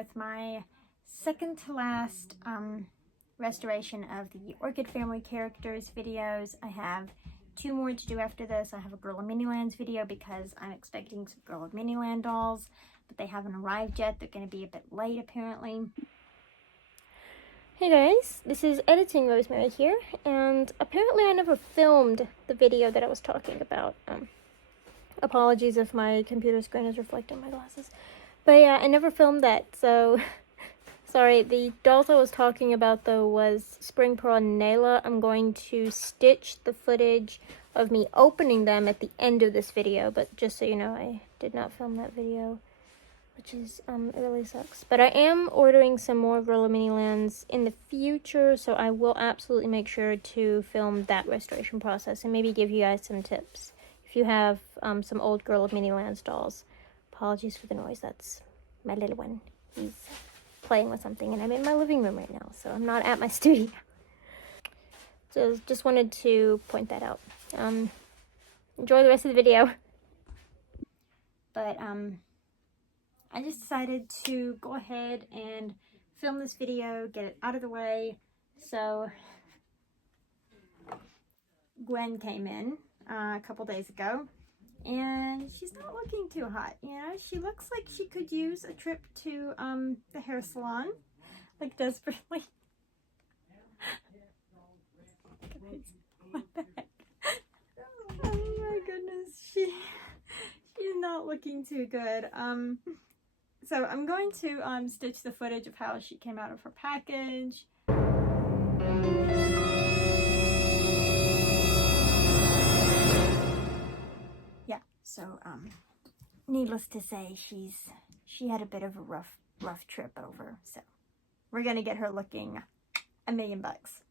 with my second to last restoration of the Orchid family characters videos. I have 2 more to do after this. I have a Girl of Minilands video because I'm expecting some Girl of Miniland dolls, but they haven't arrived yet. They're going to be a bit late apparently. Hey guys, this is Editing Rosemary here, and apparently I never filmed the video that I was talking about. Apologies if my computer screen is reflecting my glasses. But yeah, I never filmed that, so sorry. The dolls I was talking about though was Spring Pearl and Nayla. I'm going to stitch the footage of me opening them at the end of this video, but just so you know, I did not film that video, which is, it really sucks. But I am ordering some more Girl of Minilands in the future, so I will absolutely make sure to film that restoration process and maybe give you guys some tips if you have some old Girl of Minilands dolls. Apologies for the noise, that's my little one. He's playing with something, and I'm in my living room right now, so I'm not at my studio. So just wanted to point that out. Enjoy the rest of the video. But, I just decided to go ahead and film this video, get it out of the way. So Gwen came in a couple days ago, and she's not looking too hot, you know? She looks like she could use a trip to the hair salon, like desperately. Guys, what the heck? Oh my goodness, she's not looking too good. So I'm going to stitch the footage of how she came out of her package. Yeah, so needless to say, she had a bit of a rough trip over. So we're gonna get her looking $1,000,000.